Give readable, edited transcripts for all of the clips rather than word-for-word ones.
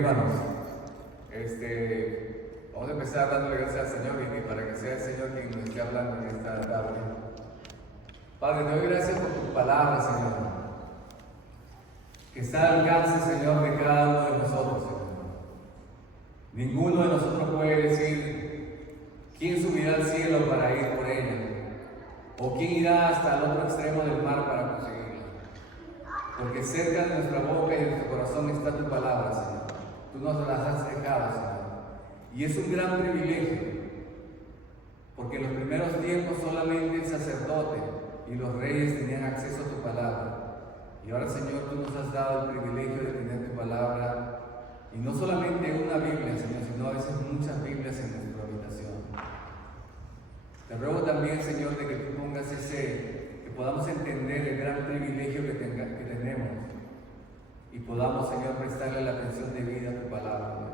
hermanos, vamos a empezar dándole gracias al Señor y para que sea el Señor quien nos esté hablando en esta tarde. Padre, te doy gracias por tu palabra, Señor, que está al alcance, Señor, de cada uno de nosotros, Señor. Ninguno de nosotros puede decir quién subirá al cielo para ir por ella, o quién irá hasta el otro extremo del mar para conseguirla. Porque cerca de nuestra boca y de nuestro corazón está tu palabra, Señor. Tú nos las has dejado, Señor. Y es un gran privilegio, porque en los primeros tiempos solamente el sacerdote y los reyes tenían acceso a tu palabra. Y ahora, Señor, tú nos has dado el privilegio de tener tu palabra, y no solamente una Biblia, Señor, sino a veces muchas Biblias en nuestra habitación. Te ruego también, Señor, de que tú pongas que podamos entender el gran privilegio que tenemos y podamos, Señor, prestarle la atención debida a tu palabra, Dios.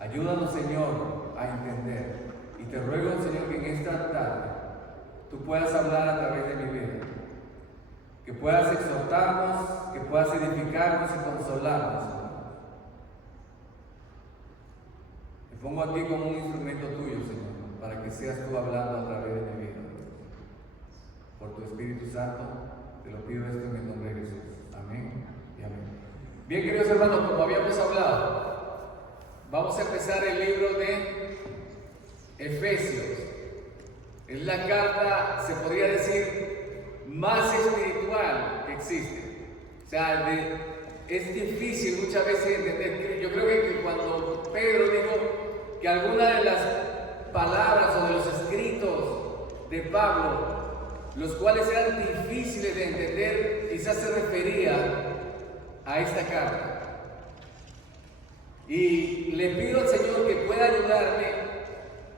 Ayúdanos, Señor, a entender. Y te ruego, Señor, que en esta tarde tú puedas hablar a través de mi vida, que puedas exhortarnos, que puedas edificarnos y consolarnos, Señor. Me pongo aquí como un instrumento tuyo, Señor, para que seas tú hablando a través de mi vida. Por tu Espíritu Santo, te lo pido esto en el nombre de Jesús. Amén y amén. Bien, queridos hermanos, como habíamos hablado, vamos a empezar el libro de Efesios. Es la carta, se podría decir, más espiritual que existe. O sea, es difícil muchas veces entender. Yo creo que cuando Pedro dijo que alguna de las palabras o de los escritos de Pablo, los cuales eran difíciles de entender, quizás se refería a esta carta. Y le pido al Señor que pueda ayudarme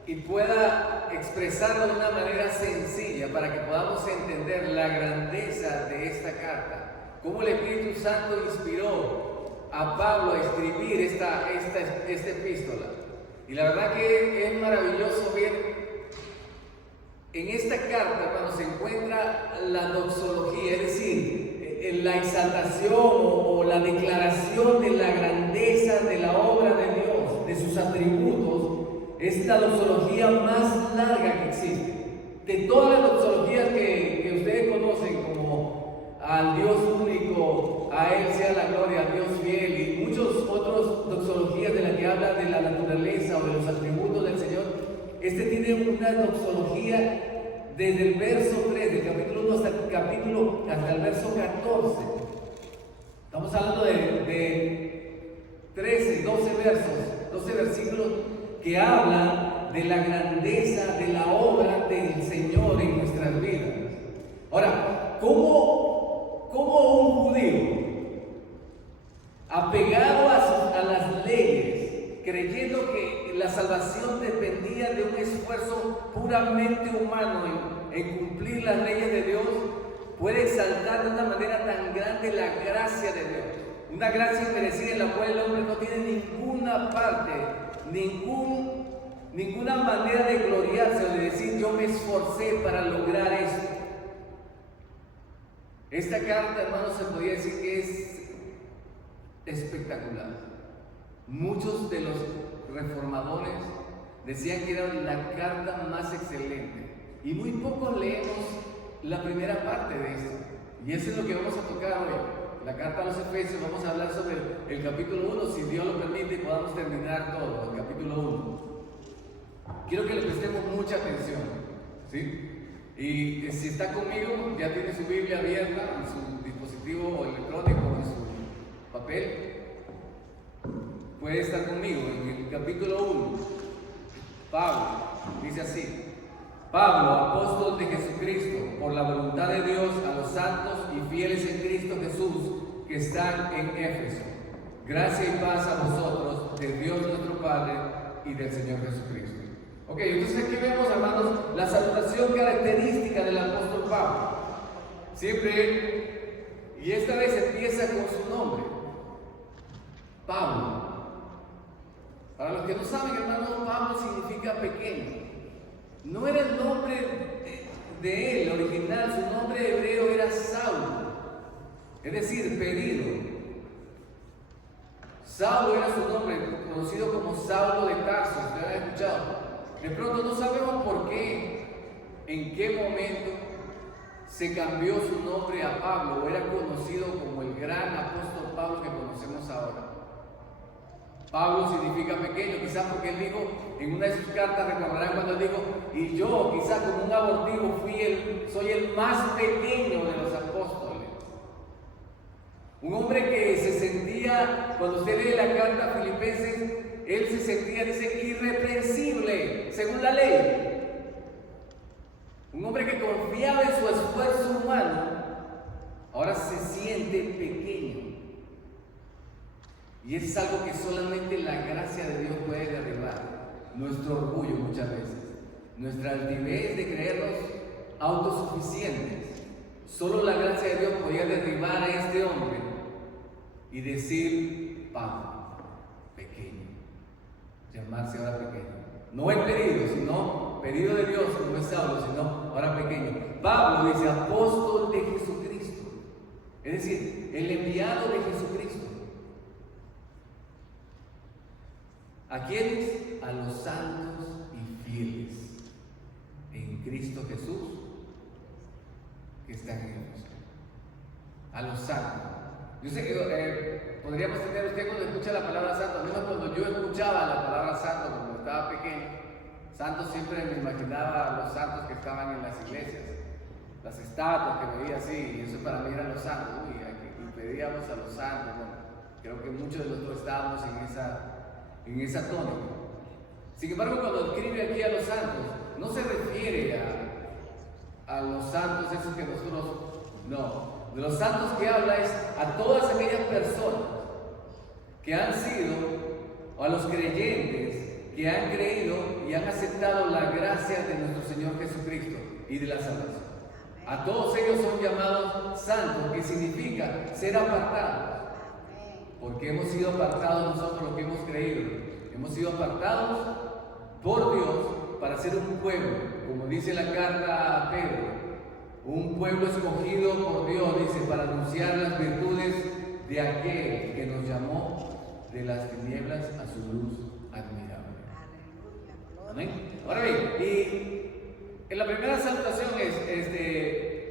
y pueda expresarlo de una manera sencilla para que podamos entender la grandeza de esta carta. Cómo el Espíritu Santo inspiró a Pablo a escribir esta epístola. Y la verdad que es maravilloso ver. En esta carta, hermanos, se encuentra la doxología, es decir, la exaltación o la declaración de la grandeza de la obra de Dios, de sus atributos. Es la doxología más larga que existe. De todas las doxologías que ustedes conocen, como al Dios único, a Él sea la gloria, al Dios fiel, y muchos otros doxologías de las que habla de la naturaleza o de los atributos del Señor, este tiene una doxología desde el verso 3 del capítulo 1 hasta el verso 14. Estamos hablando de 13, 12 versículos que hablan de la grandeza de la obra del Señor en nuestras vidas. Ahora, ¿cómo un judío apegado a las leyes, creyendo que la salvación dependía de un esfuerzo puramente humano en cumplir las leyes de Dios, puede exaltar de una manera tan grande la gracia de Dios? Una gracia inmerecida en la cual el hombre no tiene ninguna parte, ninguna manera de gloriarse o de decir yo me esforcé para lograr esto. Esta carta, hermanos, se podría decir que es espectacular. Muchos de los reformadores decían que era la carta más excelente, y muy pocos leemos la primera parte de esto, y eso es lo que vamos a tocar hoy, la carta a los Efesios. Vamos a hablar sobre el capítulo 1, si Dios lo permite, y podamos terminar todo el capítulo 1. Quiero que le prestemos mucha atención, ¿sí? Y si está conmigo, ya tiene su Biblia abierta en su dispositivo electrónico o en su papel, puede estar conmigo en el capítulo 1. Pablo dice así: Pablo, apóstol de Jesucristo, por la voluntad de Dios, a los santos y fieles en Cristo Jesús que están en Éfeso. Gracia y paz a vosotros, de Dios nuestro Padre y del Señor Jesucristo. Ok, entonces aquí vemos, hermanos, la salutación característica del apóstol Pablo. Siempre, y esta vez empieza con su nombre, Pablo. Para los que no saben, hermanos, Pablo significa pequeño. No era el nombre de él original, su nombre hebreo era Saulo, es decir, pedido. Saulo era su nombre, conocido como Saulo de Tarso, ¿ustedes han escuchado? De pronto no sabemos por qué, en qué momento se cambió su nombre a Pablo, o era conocido como el gran apóstol Pablo que conocemos ahora. Pablo significa pequeño, quizás porque él dijo, en una de sus cartas recordarán cuando él dijo, y yo quizás como un abortivo soy el más pequeño de los apóstoles. Un hombre que se sentía, cuando usted lee la carta a Filipenses, él se sentía, dice, irreprensible, según la ley. Un hombre que confiaba en su esfuerzo humano, ahora se siente pequeño. Y eso es algo que solamente la gracia de Dios puede derribar. Nuestro orgullo muchas veces, nuestra altivez de creernos autosuficientes. Solo la gracia de Dios podía derribar a este hombre y decir, Pablo, pequeño, llamarse ahora pequeño. No el pedido, sino pedido de Dios, como es Saulo, sino ahora pequeño. Pablo dice, apóstol de Jesucristo, es decir, el enviado de Jesucristo. ¿A quiénes? A los santos y fieles en Cristo Jesús que están en ellos. A los santos. Yo sé que podríamos tener usted cuando escucha la palabra santo, al menos cuando yo escuchaba la palabra santo cuando estaba pequeño, santo siempre me imaginaba a los santos que estaban en las iglesias, las estatuas que veía así, y eso para mí eran los santos, y pedíamos a los santos. Bueno, creo que muchos de nosotros estábamos en esa tónica. Sin embargo, cuando escribe aquí a los santos, no se refiere a los santos esos que nosotros, no. De los santos que habla es a todas aquellas personas que han sido, o a los creyentes que han creído y han aceptado la gracia de nuestro Señor Jesucristo y de la salvación. A todos ellos son llamados santos, que significa ser apartados. Porque hemos sido apartados nosotros los que hemos creído. Hemos sido apartados por Dios para ser un pueblo, como dice la carta a Pedro, un pueblo escogido por Dios, dice, para anunciar las virtudes de aquel que nos llamó de las tinieblas a su luz admirable. Amén. Ahora bien, y en la primera salutación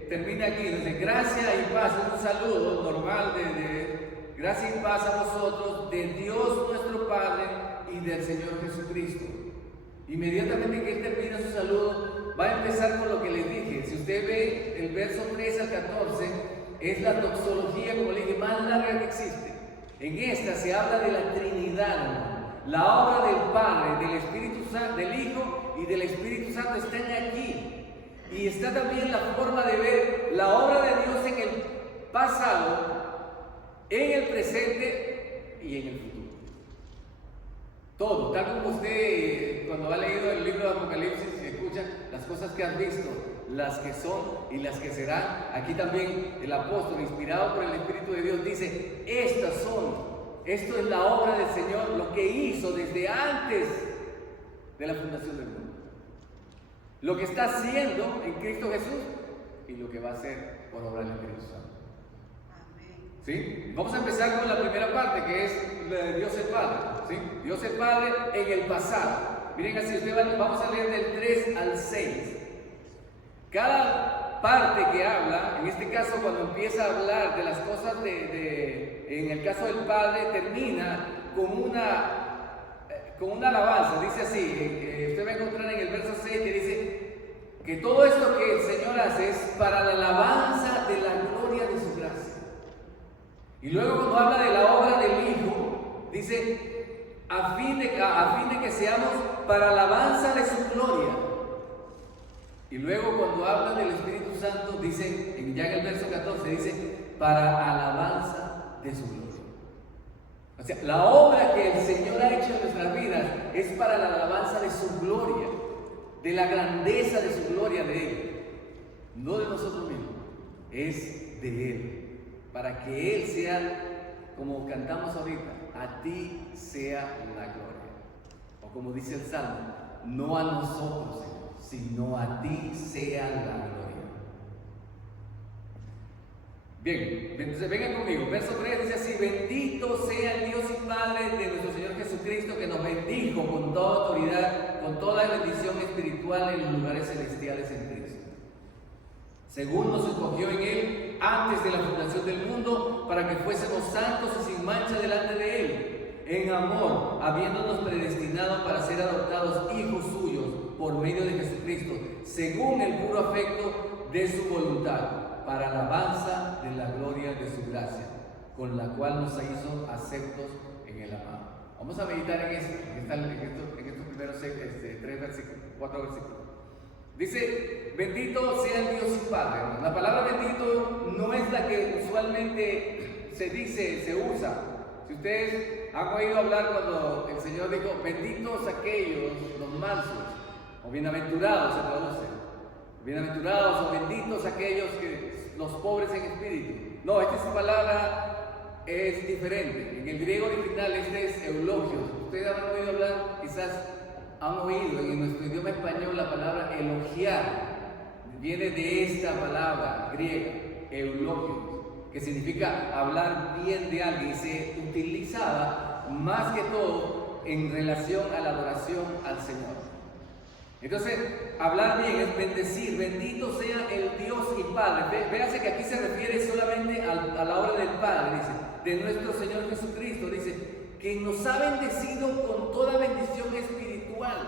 termina aquí, dice, gracia y paz, un saludo normal de gracia y paz a vosotros, de Dios nuestro Padre y del Señor Jesucristo. Inmediatamente que él termina su saludo, va a empezar con lo que les dije. Si usted ve el verso 3 al 14, es la doxología, como le dije, más larga que existe. En esta se habla de la Trinidad, la obra del Padre, del Espíritu Santo, del Hijo y del Espíritu Santo están aquí. Y está también la forma de ver la obra de Dios en el pasado, en el presente y en el futuro. Todo, tal como usted cuando ha leído el libro de Apocalipsis escucha las cosas que has visto, las que son y las que serán. Aquí también el apóstol, inspirado por el Espíritu de Dios, dice, esto es la obra del Señor, lo que hizo desde antes de la fundación del mundo. Lo que está haciendo en Cristo Jesús y lo que va a hacer por obra del Espíritu Santo. ¿Sí? Vamos a empezar con la primera parte, que es la de Dios el Padre. ¿Sí? Dios el Padre en el pasado. Miren así, vamos a leer del 3 al 6. Cada parte que habla, en este caso cuando empieza a hablar de las cosas en el caso del Padre, termina con una alabanza. Dice así, usted va a encontrar en el verso 6 que dice que todo esto que el Señor hace es para la alabanza de la gloria de su gracia. Y luego cuando habla de la obra del Hijo, dice, a fin de que seamos para alabanza de su gloria. Y luego cuando habla del Espíritu Santo, dice, ya en el verso 14, dice, para alabanza de su gloria. O sea, la obra que el Señor ha hecho en nuestras vidas es para la alabanza de su gloria, de la grandeza de su gloria de Él. No de nosotros mismos, es de Él. Para que Él sea, como cantamos ahorita, a ti sea la gloria. O como dice el Salmo, no a nosotros, Señor, sino a ti sea la gloria. Bien, entonces vengan conmigo. Verso 3 dice así: bendito sea el Dios y Padre de nuestro Señor Jesucristo, que nos bendijo con toda autoridad, con toda bendición espiritual en los lugares celestiales en Cristo, según nos escogió en Él antes de la fundación del mundo, para que fuésemos santos y sin mancha delante de Él, en amor, habiéndonos predestinado para ser adoptados hijos suyos por medio de Jesucristo, según el puro afecto de su voluntad, para alabanza de la gloria de su gracia, con la cual nos hizo aceptos en el amado. Vamos a meditar en estos primeros 4 versículos. Dice: bendito sea el Dios y Padre. La palabra bendito no es la que usualmente se usa. Si ustedes han oído hablar cuando el Señor dijo: benditos aquellos, los mansos, o bienaventurados se traduce. Bienaventurados o benditos aquellos los pobres en espíritu. No, esta palabra es diferente. En el griego original este es eulogios. Ustedes han oído hablar, quizás han oído en nuestro idioma español la palabra elogiar. Viene de esta palabra griega, eulogios, que significa hablar bien de alguien, y se utilizaba más que todo en relación a la adoración al Señor. Entonces, hablar bien es bendecir. Bendito sea el Dios y Padre. Véase que aquí se refiere solamente a la obra del Padre, dice, de nuestro Señor Jesucristo, dice, que nos ha bendecido con toda bendición espiritual.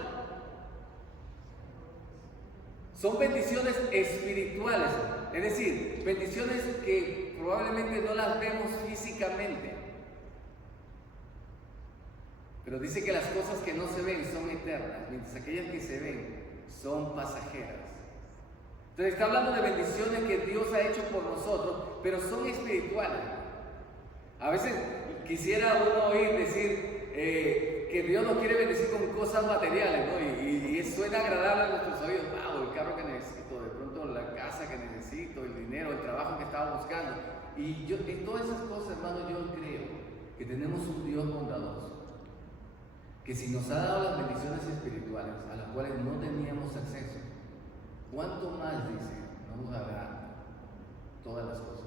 Son bendiciones espirituales, es decir, bendiciones que probablemente no las vemos físicamente, pero dice que las cosas que no se ven son eternas, mientras aquellas que se ven son pasajeras. Entonces está hablando de bendiciones que Dios ha hecho por nosotros, pero son espirituales. A veces quisiera uno oír decir que Dios nos quiere bendecir con cosas materiales, ¿no? Y suena agradable a nuestros oídos. Wow, el carro que necesito, de pronto la casa que necesito, el dinero, el trabajo que estaba buscando. Y yo, en todas esas cosas, hermano, yo creo que tenemos un Dios bondadoso, que si nos ha dado las bendiciones espirituales a las cuales no teníamos acceso, ¿cuánto más, dice, no nos dará todas las cosas?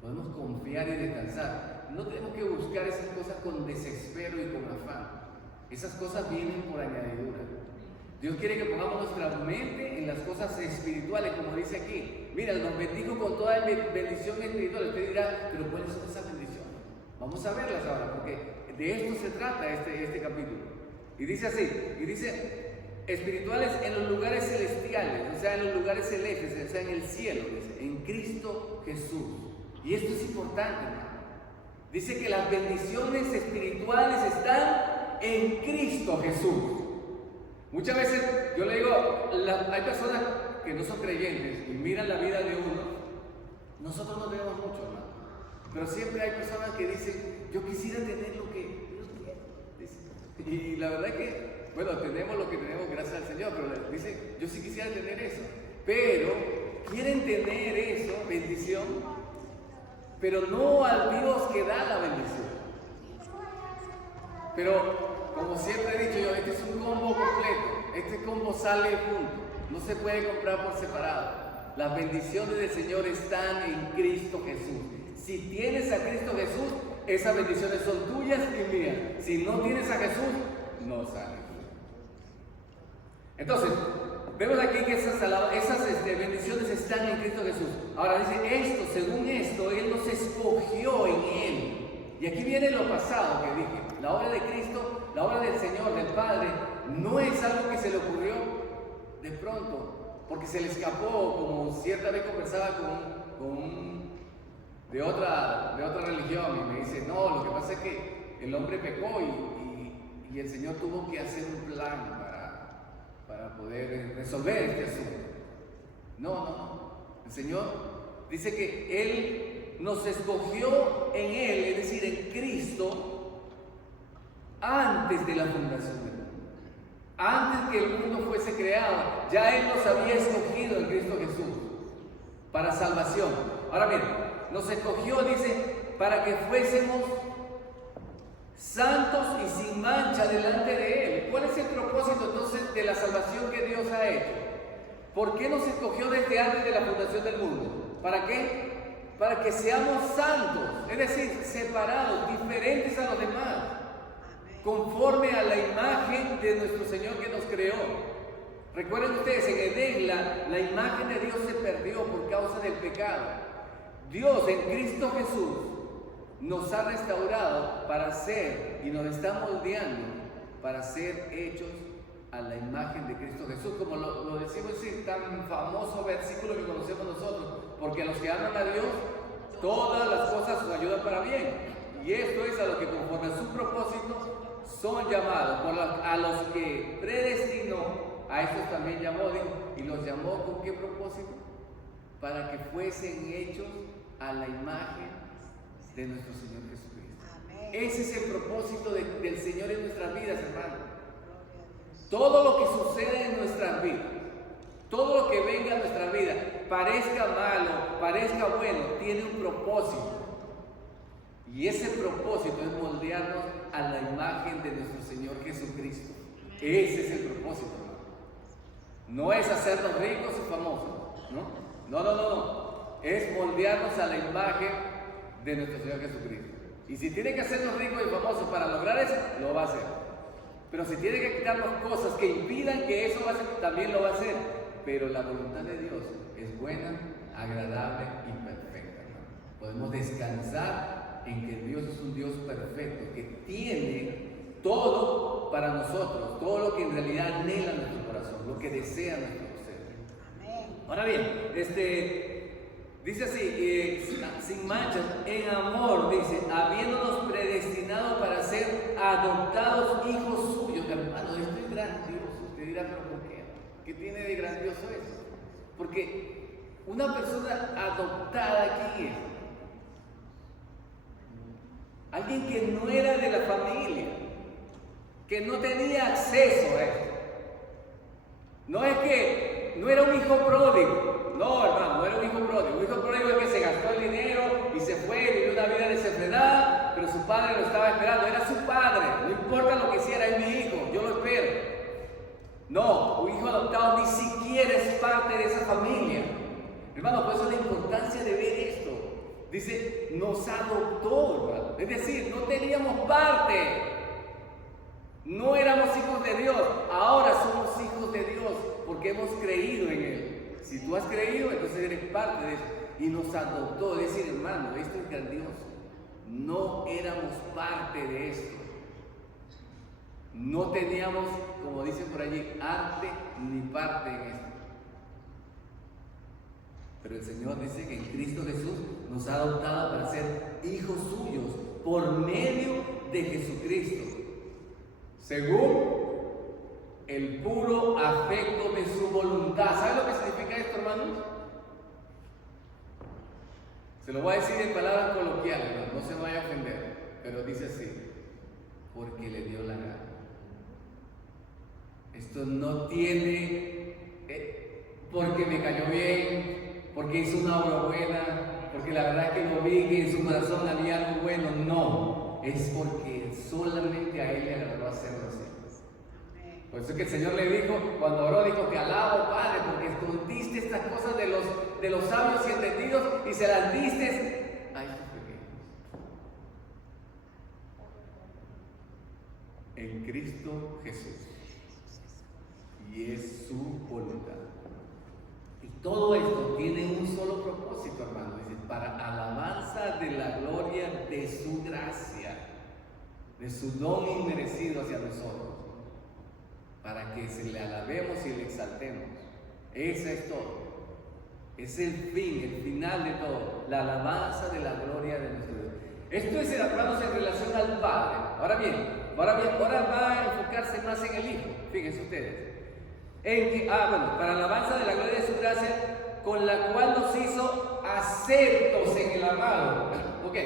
Podemos confiar y descansar. No tenemos que buscar esas cosas con desespero y con afán. Esas cosas vienen por añadidura. Dios quiere que pongamos nuestra mente en las cosas espirituales, como dice aquí. Mira, nos bendijo con toda bendición espiritual. Usted dirá, pero ¿cuáles son esas bendiciones? Vamos a verlas ahora, porque de esto se trata este capítulo. Y dice así, espirituales en los lugares celestiales, o sea, en los lugares celestes, o sea, en el cielo, dice, en Cristo Jesús. Y esto es importante, hermano. Dice que las bendiciones espirituales están en Cristo Jesús. Muchas veces yo le digo, hay personas que no son creyentes y miran la vida de uno. Nosotros no vemos mucho, hermano, pero siempre hay personas que dicen, yo quisiera tener lo que Dios tiene. Y la verdad es que, bueno, tenemos lo que tenemos gracias al Señor, pero dicen, yo sí quisiera tener eso. Pero quieren tener eso, bendición, pero no al Dios que da la bendición. Pero, como siempre he dicho yo, este es un combo completo. Este combo sale junto. No se puede comprar por separado. Las bendiciones del Señor están en Cristo Jesús. Si tienes a Cristo Jesús, esas bendiciones son tuyas y mías. Si no tienes a Jesús, no salen. Entonces, vemos aquí que esas bendiciones están en Cristo Jesús. Ahora dice según esto, Él nos escogió en Él. Y aquí viene lo pasado que dije. La obra de Cristo, la obra del Señor, del Padre, no es algo que se le ocurrió de pronto, porque se le escapó, como cierta vez conversaba con de otra religión, y me dice, no, lo que pasa es que el hombre pecó y el Señor tuvo que hacer un plan para poder resolver este asunto. No. El Señor dice que Él nos escogió en Él, es decir, en Cristo, antes de la fundación del mundo. Antes que el mundo fuese creado, ya Él nos había escogido en Cristo Jesús para salvación. Ahora bien, nos escogió, dice, para que fuésemos santos y sin mancha delante de Él. ¿Cuál es el propósito entonces de la salvación que Dios ha hecho? ¿Por qué nos escogió desde antes de la fundación del mundo? ¿Para qué? Para que seamos santos, es decir, separados, diferentes a los demás, conforme a la imagen de nuestro Señor que nos creó. Recuerden ustedes, en Edén la imagen de Dios se perdió por causa del pecado. Dios en Cristo Jesús nos ha restaurado para ser, y nos está moldeando para ser hechos a la imagen de Cristo Jesús, como lo decimos ese tan famoso versículo que conocemos nosotros, porque a los que aman a Dios, todas las cosas nos ayudan para bien, y esto es a lo que conforme a su propósito son llamados. A los que predestinó, a estos también llamó, y los llamó ¿con qué propósito? Para que fuesen hechos a la imagen de nuestro Señor Jesucristo. Amén. Ese es el propósito del Señor en nuestras vidas, hermano. Todo lo que sucede en nuestras vidas, todo lo que venga a nuestra vida, parezca malo, parezca bueno, tiene un propósito. Y ese propósito es moldearnos a la imagen de nuestro Señor Jesucristo. Ese es el propósito, hermano. No es hacernos ricos y famosos, no. Es moldearnos a la imagen de nuestro Señor Jesucristo. Y si tiene que hacernos ricos y famosos para lograr eso, lo va a hacer. Pero si tiene que quitarnos cosas que impidan que eso va a ser, también lo va a hacer. Pero la voluntad de Dios es buena, agradable y perfecta, hermano. Podemos descansar en que Dios es un Dios perfecto, que tiene todo para nosotros, todo lo que en realidad anhela nuestro corazón, lo que desea nuestro ser. Amén. Ahora bien, dice así, sin manchas, en amor, dice, habiéndonos predestinado para ser adoptados hijos suyos. Hermano, esto es grandioso. Usted dirá, pero ¿por qué? ¿Qué tiene de grandioso eso? Porque una persona adoptada aquí es alguien que no era de la familia, que no tenía acceso a esto. No es que no era un hijo pródigo. No, hermano, no era un hijo pródigo. Un hijo pródigo es que se gastó el dinero y se fue, vivió una vida desenfrenada, pero su padre lo estaba esperando. Era su padre. No importa lo que hiciera, es mi hijo, yo lo espero. No, un hijo adoptado ni siquiera es parte de esa familia. Hermano, por eso la importancia de ver esto. Dice, nos adoptó, hermano. Es decir, no teníamos parte. No éramos hijos de Dios, ahora somos hijos de Dios porque hemos creído en Él. Si tú has creído, entonces eres parte de eso. Y nos adoptó, es decir, hermano, esto es grandioso. No éramos parte de esto. No teníamos, como dicen por allí, arte ni parte en esto. Pero el Señor dice que en Cristo Jesús nos ha adoptado para ser hijos suyos por medio de Jesucristo, según el puro afecto de su voluntad. ¿Sabe lo que significa esto, hermanos? Se lo voy a decir en palabras coloquiales, no se me vaya a ofender, pero dice así: porque le dio la gana. Esto no tiene porque me cayó bien, porque hizo una obra buena, porque la verdad es que lo vi que en su corazón había algo bueno. No, es porque solamente a Él le agradó hacerlo así. Por eso es que el Señor le dijo, cuando oró, dijo: te alabo, Padre, porque escondiste estas cosas de los sabios y entendidos y se las diste a estos pequeños. En Cristo Jesús. Y es su voluntad. Y todo esto tiene un solo propósito, hermano. Dice, para alabanza de la gloria de su gracia, de su don inmerecido hacia nosotros, para que se le alabemos y le exaltemos. Ese es todo. Es el fin, el final de todo, la alabanza de la gloria de nuestro Dios. Esto es, hermanos, en relación al Padre. Ahora va a enfocarse más en el Hijo. Fíjense ustedes. Para alabanza de la gloria de su gracia, con la cual nos hizo aceptos en el amado. Ok,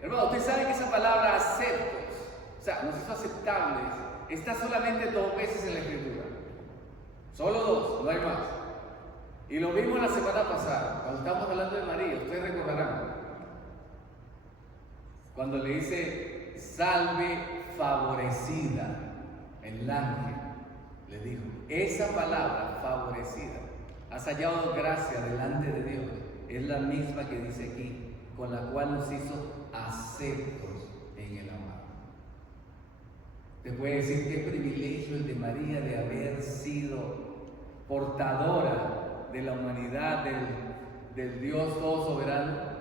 hermano, ustedes saben que esa palabra aceptos, o sea, nos hizo aceptables, está solamente 2 veces en la Escritura. Solo 2, no hay más. Y lo vimos la semana pasada, cuando estábamos hablando de María, ustedes recordarán. Cuando le dice, salve favorecida, el ángel le dijo, esa palabra favorecida, has hallado gracia delante de Dios. es la misma que dice aquí, con la cual nos hizo aceptos en el amado. Te puede decir qué privilegio el de María de haber sido portadora de la humanidad del Dios todo soberano.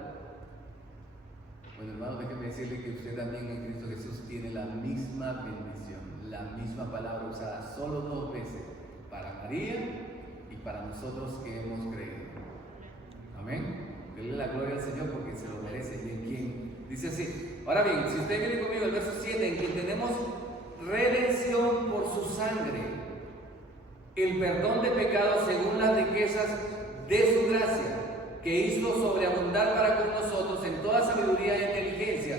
Bueno, hermano, déjeme decirle que usted también en Cristo Jesús tiene la misma bendición, la misma palabra usada solo 2 veces, para María y para nosotros que hemos creído. Amén. Denle la gloria al Señor porque se lo merece. ¿Y en quién? Dice así. Ahora bien, si usted viene conmigo al verso 7, en que tenemos redención por su sangre, el perdón de pecados según las riquezas de su gracia, que hizo sobreabundar para con nosotros en toda sabiduría e inteligencia,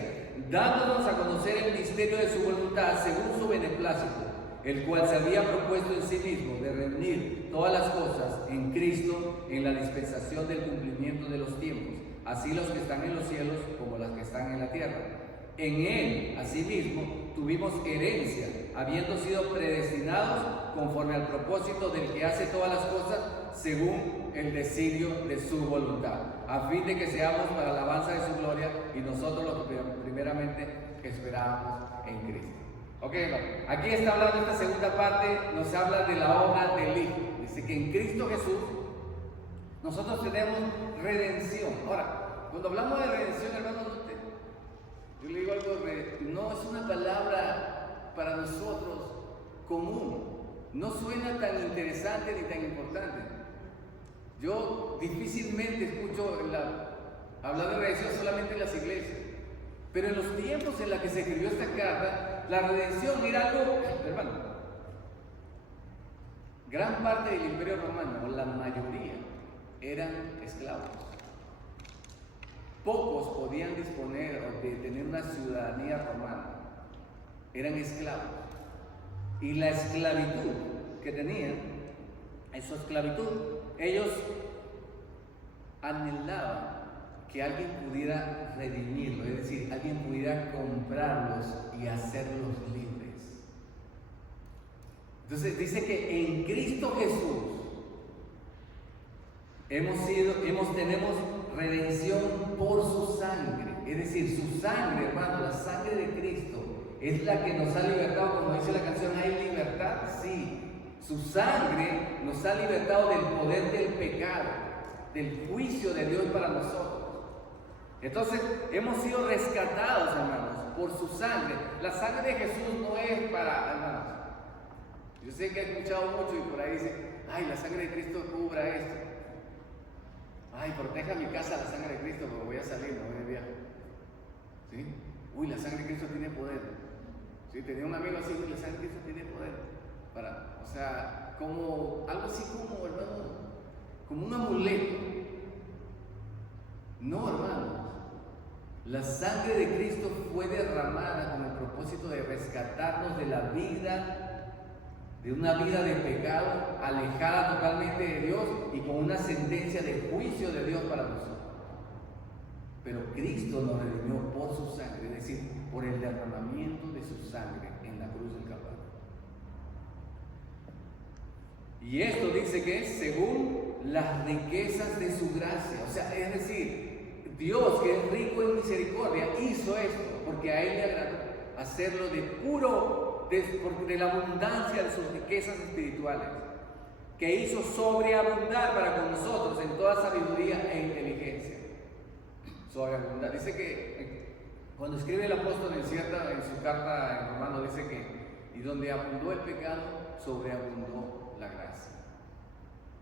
dándonos a conocer el misterio de su voluntad según su beneplácito, el cual se había propuesto en sí mismo de reunir todas las cosas en Cristo en la dispensación del cumplimiento de los tiempos, así los que están en los cielos como las que están en la tierra. En Él, asimismo, tuvimos herencia, habiendo sido predestinados conforme al propósito del que hace todas las cosas según el designio de su voluntad, a fin de que seamos para la alabanza de su gloria y nosotros los que primeramente esperábamos en Cristo. Ok, aquí está hablando esta segunda parte, nos habla de la obra del Hijo. Dice que en Cristo Jesús nosotros tenemos redención. Ahora, cuando hablamos de redención, hermanos, yo le digo algo, no es una palabra para nosotros común, no suena tan interesante ni tan importante. Yo difícilmente escucho hablar de redención solamente en las iglesias, pero en los tiempos en los que se escribió esta carta, la redención era algo, hermano, gran parte del Imperio Romano, o la mayoría, eran esclavos. Pocos podían disponer de tener una ciudadanía romana, eran esclavos. Y la esclavitud que tenían, esa esclavitud, ellos anhelaban que alguien pudiera redimirlo, es decir, alguien pudiera comprarlos y hacerlos libres. Entonces dice que en Cristo Jesús tenemos redención por su sangre, es decir, su sangre, hermano, la sangre de Cristo es la que nos ha libertado, como dice la canción, ¿hay libertad? Sí, su sangre nos ha libertado del poder del pecado, del juicio de Dios para nosotros. Entonces, hemos sido rescatados, hermanos, por su sangre. La sangre de Jesús no es para, hermanos, yo sé que he escuchado mucho y por ahí dicen, ay, la sangre de Cristo cubra esto. Ay, proteja mi casa la sangre de Cristo porque voy a salir, no voy de viaje. ¿Sí? Uy, la sangre de Cristo tiene poder. ¿Sí? Tenía un amigo así, uy, la sangre de Cristo tiene poder. O sea, como, algo así como, hermano, como un amuleto. No, hermanos. La sangre de Cristo fue derramada con el propósito de rescatarnos de la vida, de una vida de pecado, alejada totalmente de Dios y con una sentencia de juicio de Dios para nosotros. Pero Cristo nos redimió por su sangre, es decir, por el derramamiento de su sangre en la cruz del Calvario. Y esto dice que es según las riquezas de su gracia, o sea, es decir, Dios, que es rico en misericordia, hizo esto porque a Él le agradó hacerlo de la abundancia de sus riquezas espirituales, que hizo sobreabundar para con nosotros en toda sabiduría e inteligencia. Sobreabundar. Dice que cuando escribe el apóstol en su carta en Romano, dice que y donde abundó el pecado, sobreabundó la gracia.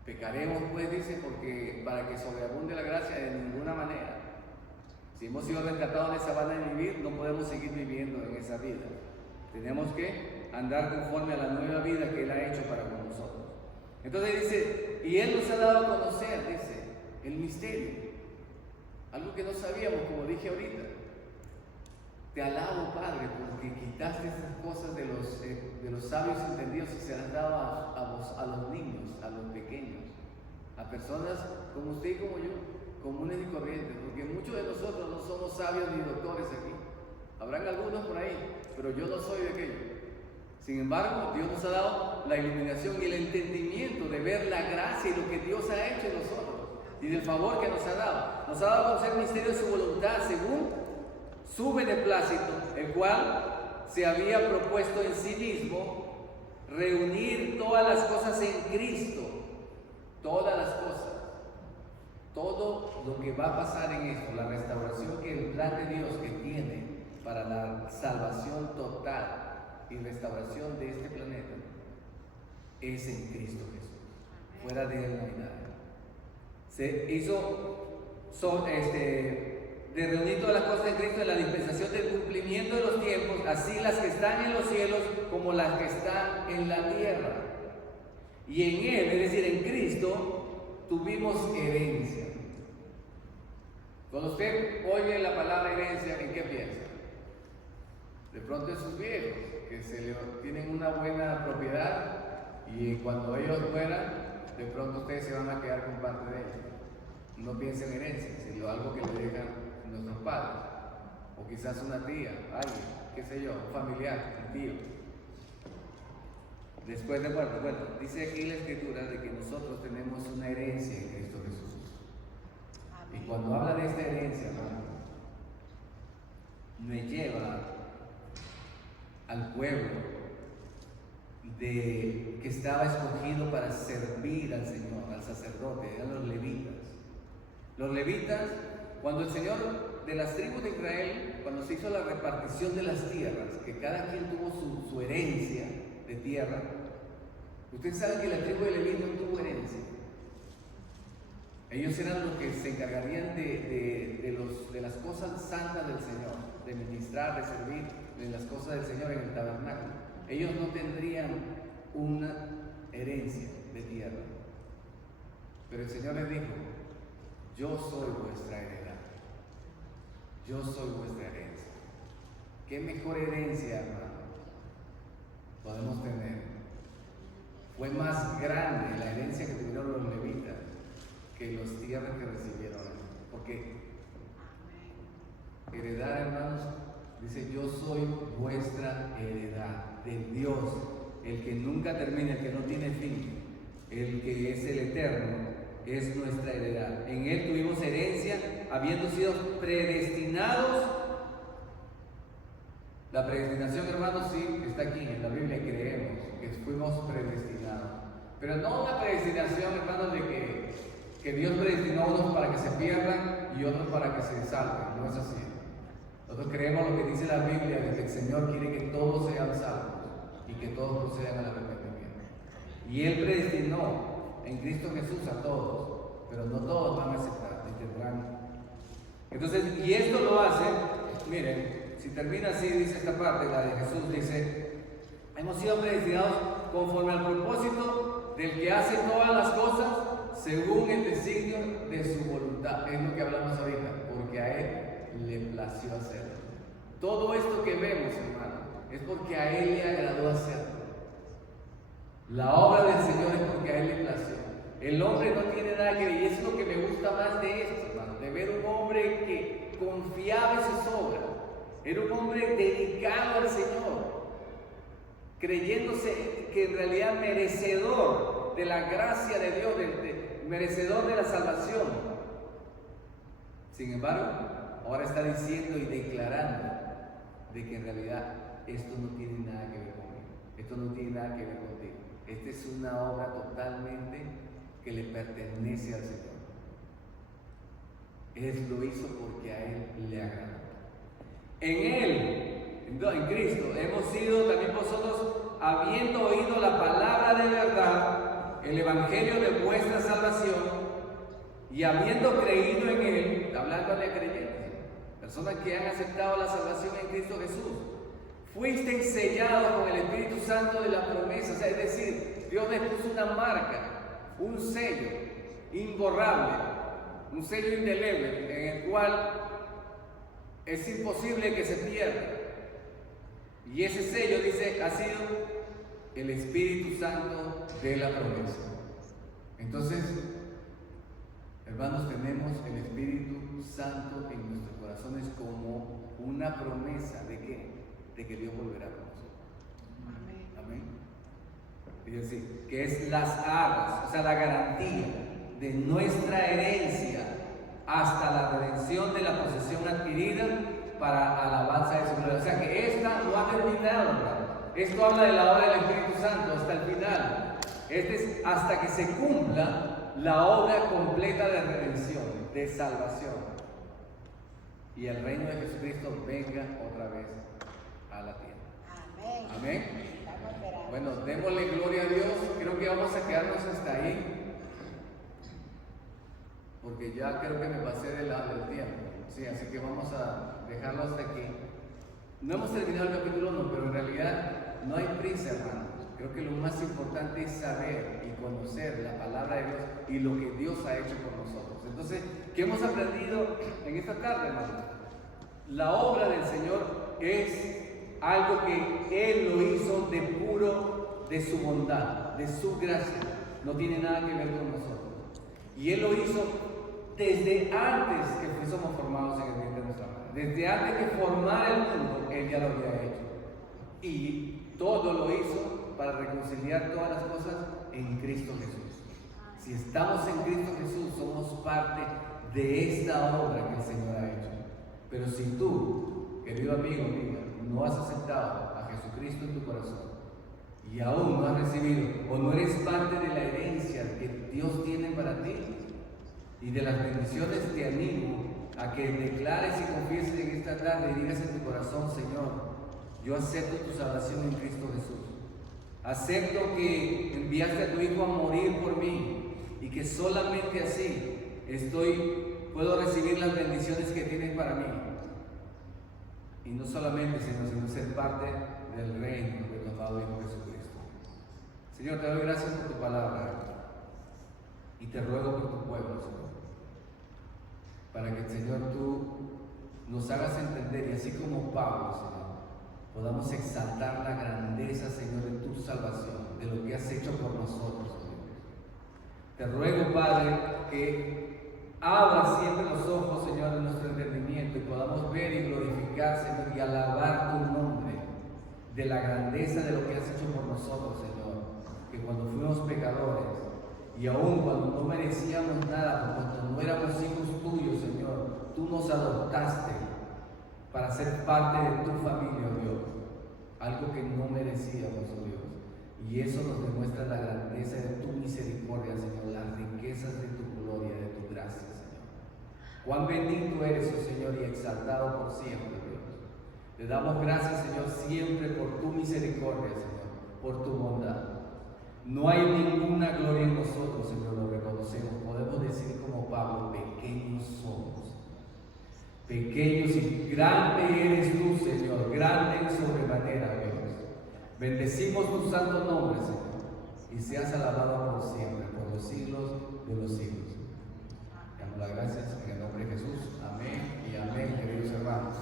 Pecaremos, pues, dice, porque para que sobreabunde la gracia, de ninguna manera. Si hemos sido rescatados de esa manera de vivir, no podemos seguir viviendo en esa vida. Tenemos que andar conforme a la nueva vida que Él ha hecho para con nosotros. Entonces dice, y Él nos ha dado a conocer, dice, el misterio. Algo que no sabíamos, como dije ahorita. Te alabo, Padre, porque quitaste esas cosas de los sabios entendidos y se las has dado a los niños, a los pequeños, a personas como usted y como yo, comunes y corrientes, porque muchos de nosotros no somos sabios ni doctores aquí. Habrán algunos por ahí, pero yo no soy de aquello. Sin embargo, Dios nos ha dado la iluminación y el entendimiento de ver la gracia y lo que Dios ha hecho en nosotros. y del favor que nos ha dado. Nos ha dado a conocer el misterio de su voluntad según su beneplácito, el cual se había propuesto en sí mismo reunir todas las cosas en Cristo, todas las cosas. Todo lo que va a pasar en esto, la restauración que el plan de Dios que tiene para la salvación total y restauración de este planeta es en Cristo Jesús. Fuera de él no hay nada. Se hizo de reunir todas las cosas en Cristo en la dispensación del cumplimiento de los tiempos, así las que están en los cielos como las que están en la tierra. Y en él, es decir, en Cristo, tuvimos herencia. Cuando usted oye la palabra herencia, ¿en qué piensa? De pronto en sus viejos, que tienen una buena propiedad y cuando ellos mueran, de pronto ustedes se van a quedar con parte de ella. No piensa en herencia, sino algo que le dejan nuestros padres, o quizás una tía, alguien, qué sé yo, un familiar, un tío. Después de muerto, bueno, dice aquí la Escritura de que nosotros tenemos una herencia en Cristo Jesús. Y cuando habla de esta herencia, hermano, me lleva al pueblo que estaba escogido para servir al Señor, al sacerdote, eran los levitas. Los levitas, cuando el Señor de las tribus de Israel, cuando se hizo la repartición de las tierras, que cada quien tuvo su herencia de tierra, ustedes saben que la tribu de Leví no tuvo herencia. Ellos eran los que se encargarían de las cosas santas del Señor, de ministrar, de servir en las cosas del Señor en el tabernáculo. Ellos no tendrían una herencia de tierra. Pero el Señor les dijo: yo soy vuestra heredad. Yo soy vuestra herencia. ¿Qué mejor herencia, hermano, podemos tener? Fue más grande la herencia que tuvieron los levitas que las tierras que recibieron. Porque heredad, hermanos, dice: yo soy vuestra heredad, de Dios, el que nunca termina, el que no tiene fin, el que es el eterno, es nuestra heredad. En él tuvimos herencia, habiendo sido predestinados. La predestinación, hermanos, sí está aquí en la Biblia, creemos que fuimos predestinados, pero no una predestinación, hermanos, de que Dios predestinó a unos para que se pierdan y otros para que se salven. No es así. Nosotros creemos lo que dice la Biblia, de que el Señor quiere que todos sean salvos y que todos procedan al arrepentimiento. Y Él predestinó en Cristo Jesús a todos, pero no todos van a aceptar ni tendrán. Entonces, y esto lo hace, miren, si termina así, dice esta parte, la de Jesús, dice: hemos sido predestinados conforme al propósito del que hace todas las cosas según el designio de su voluntad. Es lo que hablamos ahorita, porque a Él le plació hacerlo. Todo esto que vemos, hermano, es porque a Él le agradó hacerlo. La obra del Señor es porque a Él le plació. El hombre no tiene nada que ver, y es lo que me gusta más de esto, hermano, de ver un hombre que confiaba en sus obras. Era un hombre dedicado al Señor, creyéndose que en realidad merecedor de la gracia de Dios, merecedor de la salvación. Sin embargo, ahora está diciendo y declarando de que en realidad esto no tiene nada que ver conmigo, esto no tiene nada que ver contigo. Esta es una obra totalmente que le pertenece al Señor. Él lo hizo porque a Él le agradó. En Él, en Cristo, hemos sido también vosotros, habiendo oído la palabra de verdad, el evangelio de vuestra salvación, y habiendo creído en Él, hablándole a creyentes, personas que han aceptado la salvación en Cristo Jesús, fuisteis sellados con el Espíritu Santo de la promesa. O sea, es decir, Dios les puso una marca, un sello imborrable, un sello indeleble, en el cual es imposible que se pierda. Y ese sello, dice, ha sido el Espíritu Santo de la promesa. Entonces, hermanos, tenemos el Espíritu Santo en nuestros corazones como una promesa de ¿qué? De que Dios volverá con nosotros. Amén. Amén. Es decir, que es las arras, o sea, la garantía de nuestra herencia hasta la redención de la posesión adquirida para alabanza de su gloria. O sea que esta no ha terminado, hermano. Esto habla de la obra del Espíritu Santo hasta el final. Este es hasta que se cumpla la obra completa de redención, de salvación. Y el reino de Jesucristo venga otra vez a la tierra. Amén. Amén. Estamos esperando. Bueno, démosle gloria a Dios. Creo que vamos a quedarnos hasta ahí, porque ya creo que me pasé del tiempo. Sí, así que vamos a dejarlo hasta aquí. No hemos terminado el capítulo 1, pero en realidad no hay prisa, hermano. Creo que lo más importante es saber y conocer la palabra de Dios y lo que Dios ha hecho por nosotros. Entonces, ¿qué hemos aprendido en esta tarde, hermano? La obra del Señor es algo que Él lo hizo de su bondad, de su gracia. No tiene nada que ver con nosotros. Y Él lo hizo desde antes que fuésemos formados en el vientre de nuestra madre. Desde antes que formara el mundo, Él ya lo había hecho. Y todo lo hizo para reconciliar todas las cosas en Cristo Jesús. Si estamos en Cristo Jesús, somos parte de esta obra que el Señor ha hecho. Pero si tú, querido amigo, amiga, no has aceptado a Jesucristo en tu corazón y aún no has recibido o no eres parte de la herencia que Dios tiene para ti y de las bendiciones, te animo a que declares y confieses en esta tarde y digas en tu corazón: Señor, yo acepto tu salvación en Cristo Jesús. Acepto que enviaste a tu Hijo a morir por mí y que solamente así puedo recibir las bendiciones que tienes para mí. Y no solamente, sino ser parte del reino de tu amado Hijo Jesucristo. Señor, te doy gracias por tu palabra y te ruego por tu pueblo, Señor, para que, Señor, tú nos hagas entender, y así como Pablo, Señor, podamos exaltar la grandeza, Señor, de tu salvación, de lo que has hecho por nosotros, Señor. Te ruego, Padre, que abra siempre los ojos, Señor, de nuestro entendimiento y podamos ver y glorificar, Señor, y alabar tu nombre, de la grandeza de lo que has hecho por nosotros, Señor, que cuando fuimos pecadores y aún cuando no merecíamos nada, cuando no éramos hijos tuyos, Señor, tú nos adoptaste para ser parte de tu familia, oh Dios, algo que no merecíamos, oh Dios. Y eso nos demuestra la grandeza de tu misericordia, Señor, las riquezas de tu gloria, de tu gracia, Señor. Cuán bendito eres, oh Señor, y exaltado por siempre, Dios. Te damos gracias, Señor, siempre por tu misericordia, Señor, por tu bondad. No hay ninguna gloria en nosotros, Señor, lo reconocemos. Podemos decir como Pablo: pequeños somos. Pequeños y grande eres tú, Señor, grande en sobremanera, Dios. Bendecimos tu santo nombre, Señor, y seas alabado por siempre, por los siglos de los siglos. Damos las gracias en el nombre de Jesús. Amén y amén, queridos hermanos.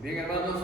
Bien, hermanos.